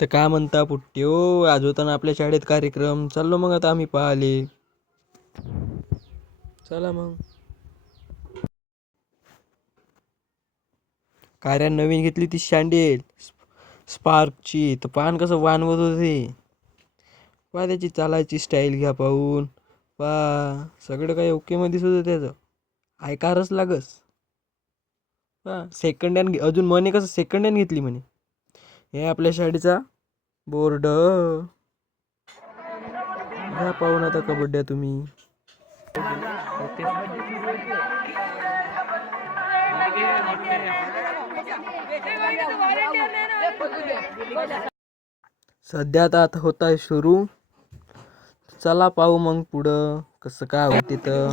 तर काय म्हणता पुट्टी हो, आज होता ना आपल्या शाळेत कार्यक्रम. चाललो मग आता आम्ही पाहिले. चला मग. कार्या नवीन घेतली ती शँडेल स्पार्कची. तर पान कसं वानवत होते. पा त्याची चालायची स्टाईल घ्या पाहून. पा सगळं काही ओके मध्ये दिसत होतं त्याचं. ऐकारच लागस. पा सेकंड हँड अजून म्हणे कसं सेकंड हँड घेतली म्हणे. हे आपल्या शाळेचा बोर्ड. घ्या पाहून आता कबड्ड्या तुम्ही. सध्या आता होत आहे सुरू. चला पाहू मग पुढं कसं काय होते तर.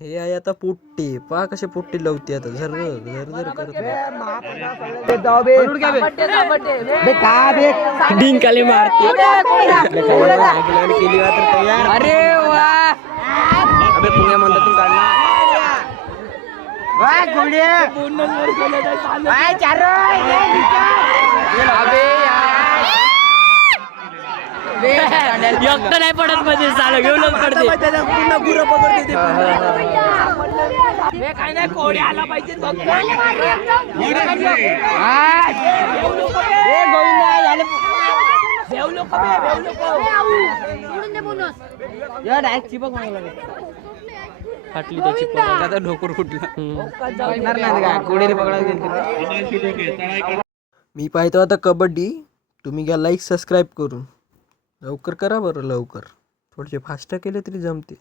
हे आहे आता पोट्टे. पहा कसे पोट्टे लावते आता. झर झर झर करत डिंकाले मारते. अरे वा अबे पुण्या म्हणतात तू काढणार. एकटं नाही पडत मध्ये चालू घेऊनच पडते. पुन्हा गुरं पकडते. काय नाही कोडी आला पाहिजे. फाटली त्याची आता ढोकर फुटला. मी पाहतो आता कबड्डी. तुम्ही घ्या लाईक सबस्क्राईब करून. लवकर करा बरं लवकर. थोडेसे फास्ट केले तरी जमते.